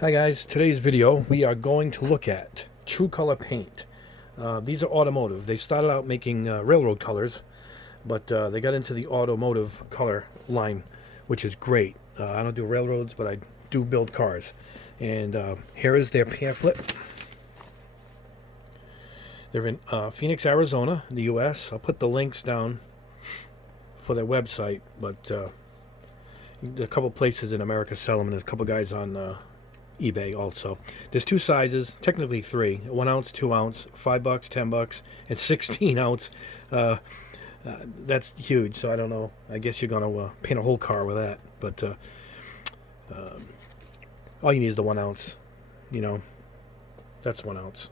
Hi guys, today's video we are going to look at Tru-Color paint. These are automotive. They started out making railroad colors, but they got into the automotive color line, which is great. I don't do railroads, but I do build cars. And here is their pamphlet. They're in Phoenix, Arizona, in the US. I'll put the links down for their website, but a couple places in America sell them, and there's a couple guys on eBay also. There's two sizes, technically three: 1 ounce, 2 ounce, $5, $10, and 16 ounce. That's huge. So I don't know. I guess you're gonna paint a whole car with that. But all you need is the 1 ounce. You know, that's 1 ounce.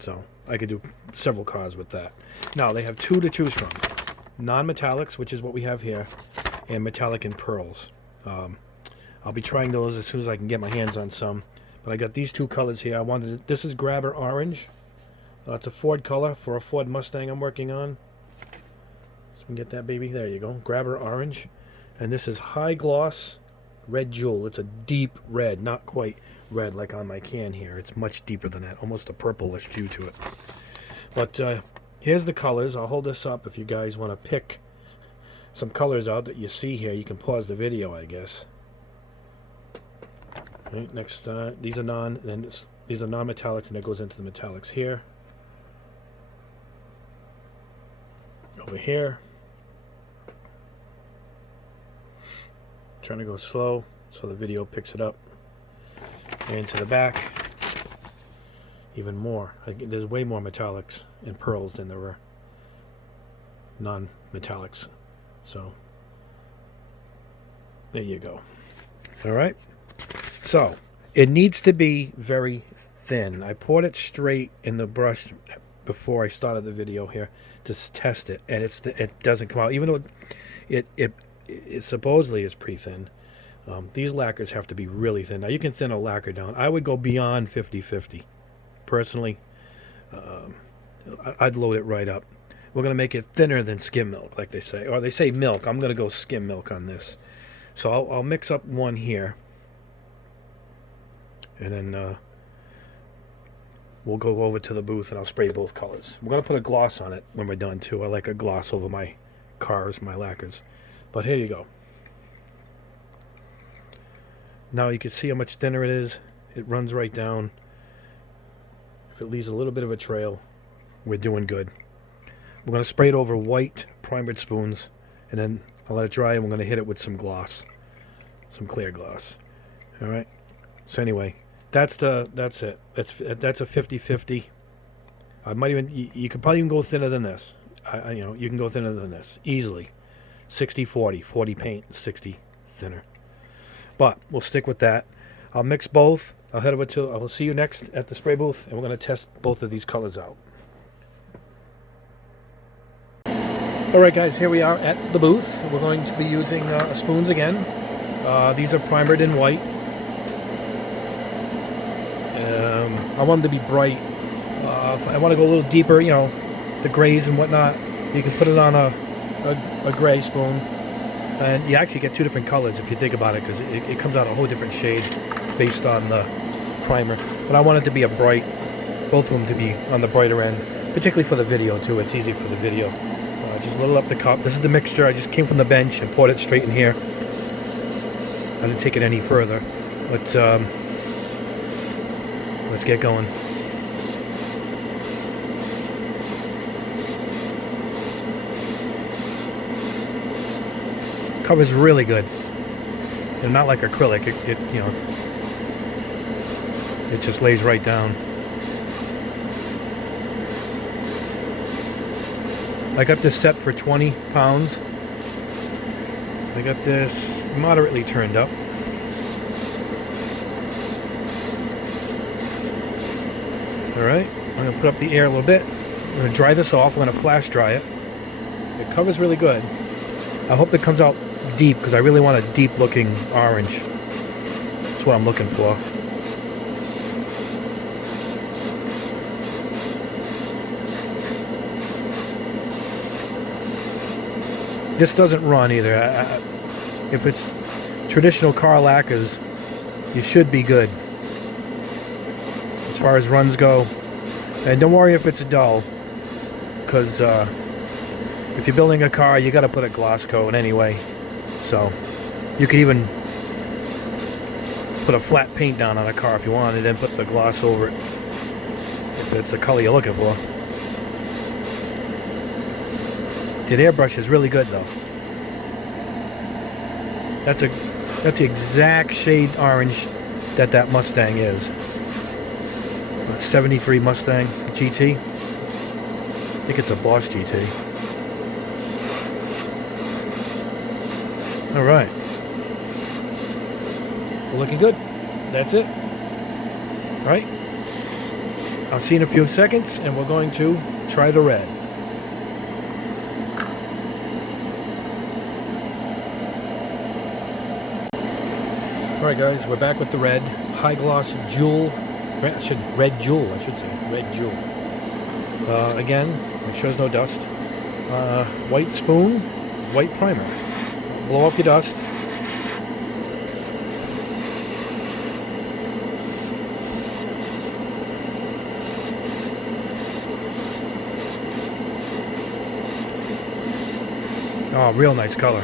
So I could do several cars with that. Now they have two to choose from: non-metallics, which is what we have here, and metallic and pearls. I'll be trying those as soon as I can get my hands on some. But I got these two colors here. This is Grabber Orange. It's a Ford color for a Ford Mustang I'm working on. So we can get that baby. There you go. Grabber Orange. And this is High Gloss Red Jewel. It's a deep red, not quite red like on my can here. It's much deeper than that. Almost a purplish hue to it. But here's the colors. I'll hold this up if you guys want to pick some colors out that you see here. You can pause the video, I guess. Right, next, these are these are non-metallics, and it goes into the metallics here. Over here. Trying to go slow so the video picks it up. And to the back, even more. There's way more metallics and pearls than there were non-metallics. So there you go. All right. So, it needs to be very thin. I poured it straight in the brush before I started the video here to test it, and it doesn't come out, even though it supposedly is pretty thin. These lacquers have to be really thin. Now, you can thin a lacquer down. I would go beyond 50-50. Personally, I'd load it right up. We're going to make it thinner than skim milk, like they say. Or they say milk. I'm going to go skim milk on this. So I'll mix up one here. And then we'll go over to the booth and I'll spray both colors. We're going to put a gloss on it when we're done too. I like a gloss over my cars, my lacquers. But here you go. Now you can see how much thinner it is. It runs right down. If it leaves a little bit of a trail, we're doing good. We're going to spray it over white primered spoons, and then I'll let it dry, and we're going to hit it with some gloss. Some clear gloss. All right. So anyway, that's it. That's a 50-50. I might even you could probably even go thinner than this. You can go thinner than this easily. 60-40, 40 paint, 60 thinner. But we'll stick with that. I'll mix both. I will see you next at the spray booth, and we're going to test both of these colors out. All right, guys, here we are at the booth. We're going to be using spoons again. These are primered in white. I want them to be bright. I want to go a little deeper, the grays and whatnot. You can put it on a gray spoon, and you actually get two different colors if you think about it, because it comes out a whole different shade based on the primer. But I want it to be both of them to be on the brighter end, particularly for the video too. It's easy for the video. Just little up the cup. This is the mixture. I just came from the bench and poured it straight in here. I didn't take it any further, but let's get going. Cover's really good, and not like acrylic. It just lays right down. I got this set for 20 pounds. I got this moderately turned up. Alright, I'm going to put up the air a little bit. I'm going to dry this off. I'm going to flash dry it. It covers really good. I hope it comes out deep, because I really want a deep looking orange. That's what I'm looking for. This doesn't run either. If it's traditional car lacquers, you should be good as far as runs go. And don't worry if it's dull, because if you're building a car, you got to put a gloss coat anyway. So you could even put a flat paint down on a car if you wanted, and put the gloss over it if it's the color you're looking for. The airbrush is really good though. That's the exact shade orange that Mustang is. 73 Mustang GT. I think it's a Boss GT. All right. We're looking good. That's it. All right. I'll see you in a few seconds, and we're going to try the red. All right, guys, we're back with the red. High gloss jewel. Red jewel, I should say. Red jewel. Again, make sure there's no dust. White spoon, white primer. Blow off your dust. Oh, real nice color.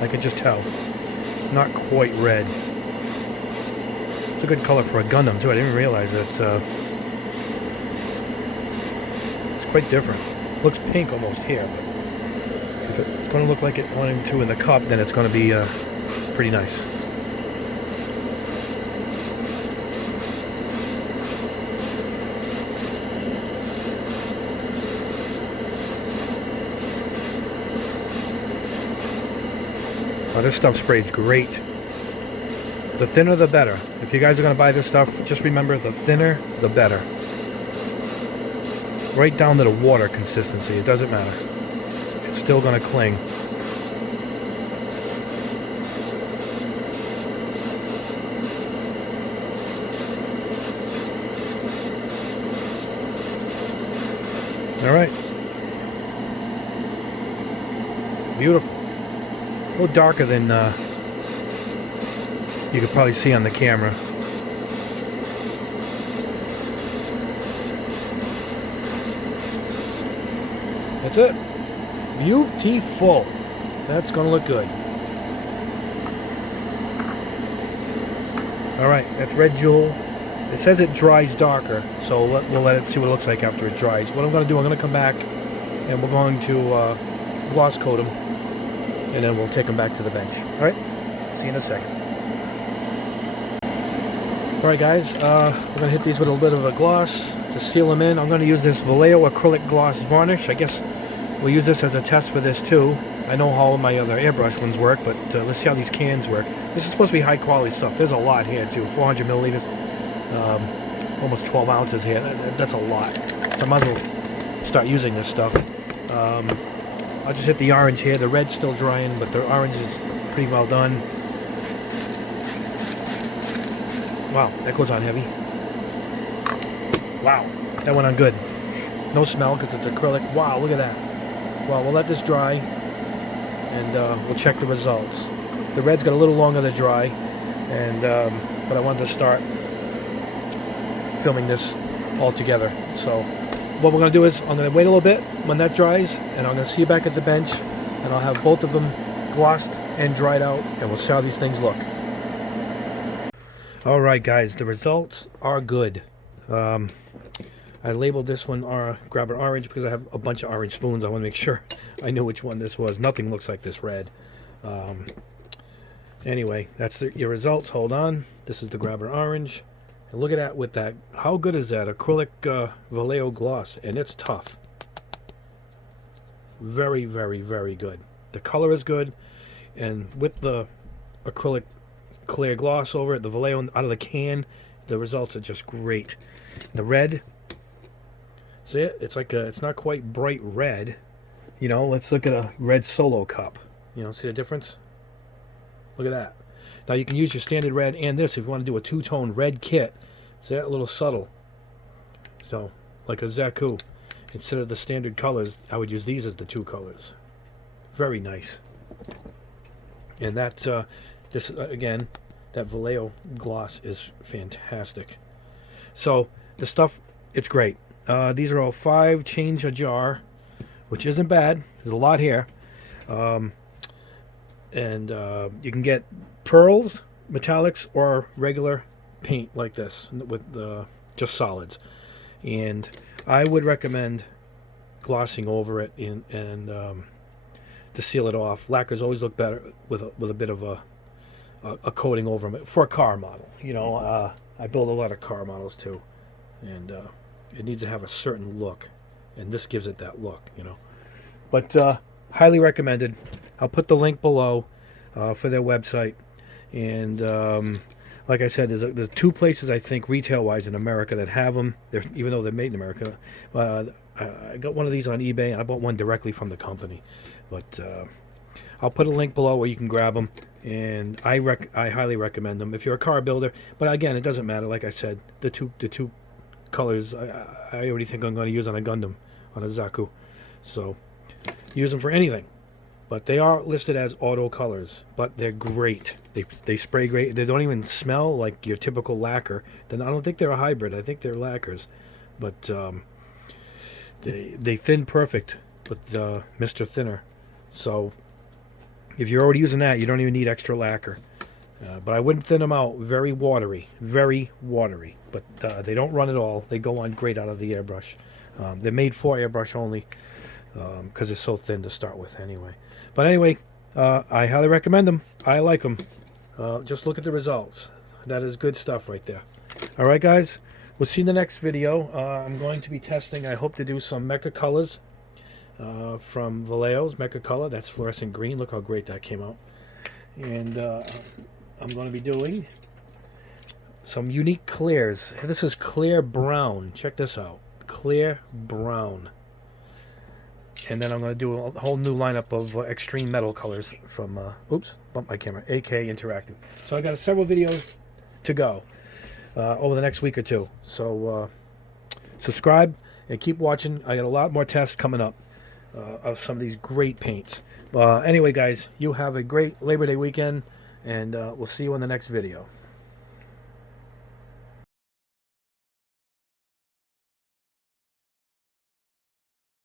I can just tell. It's not quite red. It's a good color for a Gundam too. I didn't realize it. It's quite different. Looks pink almost here, but if it's going to look like it wanting to in the cup, then it's going to be pretty nice. Oh, this stuff sprays great. The thinner the better. If you guys are going to buy this stuff, just remember, the thinner the better. Right down to the water consistency. It doesn't matter. It's still going to cling. All right. Beautiful. A little darker than you could probably see on the camera. That's it. Beautiful. That's going to look good. All right, that's red jewel. It says it dries darker, so we'll let it see what it looks like after it dries. What I'm going to do, I'm going to come back and we're going to gloss coat them, and then we'll take them back to the bench. All right, see you in a second. All right, guys, we're going to hit these with a little bit of a gloss to seal them in. I'm going to use this Vallejo acrylic gloss varnish. I guess we'll use this as a test for this too. I know how my other airbrush ones work, but let's see how these cans work. This is supposed to be high quality stuff. There's a lot here too, 400 milliliters, almost 12 ounces here. That's a lot. So I might as well start using this stuff. I'll just hit the orange here. The red's still drying, but the orange is pretty well done. Wow, that goes on heavy. Wow, that went on good. No smell because it's acrylic. Wow, look at that. Well, we'll let this dry, and we'll check the results. The red's got a little longer to dry, and but I wanted to start filming this all together. So what we're going to do is I'm going to wait a little bit when that dries, and I'm going to see you back at the bench, and I'll have both of them glossed and dried out, and we'll see how these things look. All right, guys, the results are good. I labeled this one grab an orange because I have a bunch of orange spoons. I want to make sure I knew which one this was. Nothing looks like this red. Anyway, that's your results. Hold on. This is the grabber orange. And look at that with that. How good is that? Acrylic Vallejo gloss. And it's tough. Very, very, very good. The color is good. And with the acrylic clear gloss over it, the Vallejo out of the can, the results are just great. The red, see it? It's like it's not quite bright red. You know, let's look at a red Solo cup. You know, see the difference? Look at that. Now you can use your standard red and this if you want to do a two-tone red kit. See that? A little subtle. So, like a Zaku. Instead of the standard colors, I would use these as the two colors. Very nice. And that's, this that Vallejo gloss is fantastic. So the stuff, it's great. These are all 5 change a jar, which isn't bad. There's a lot here. And you can get pearls, metallics, or regular paint like this with just solids. And I would recommend glossing over it and to seal it off. Lacquers always look better with a bit of a coating over them for a car model. You know, I build a lot of car models too, and it needs to have a certain look, and this gives it that look. You know, but highly recommended. I'll put the link below for their website, and like I said, there's 2 places I think retail-wise in America that have them. Even though they're made in America. I got one of these on eBay, and I bought one directly from the company. But I'll put a link below where you can grab them, and I highly recommend them if you're a car builder. But again, it doesn't matter. Like I said, the two colors I already think I'm going to use on a Gundam, on a Zaku. So use them for anything. But they are listed as auto colors, but they're great. They spray great. They don't even smell like your typical lacquer. Then I don't think they're a hybrid. I think they're lacquers, but they thin perfect with Mr. Thinner. So if you're already using that, you don't even need extra lacquer. But I wouldn't thin them out. Very watery, But they don't run at all. They go on great out of the airbrush. They're made for airbrush only because it's so thin to start with anyway. But anyway, I highly recommend them. I like them. Just look at the results. That is good stuff right there. All right, guys. We'll see you in the next video. I'm going to be testing. I hope to do some Mecha colors from Vallejo's Mecha Color. That's fluorescent green. Look how great that came out. And I'm going to be doing some unique clears. This is clear brown. Check this out. Clear brown. And then I'm going to do a whole new lineup of extreme metal colors from, oops, bumped my camera, AK Interactive. So I got several videos to go over the next week or 2. So subscribe and keep watching. I got a lot more tests coming up of some of these great paints. Anyway, guys, you have a great Labor Day weekend, and we'll see you in the next video.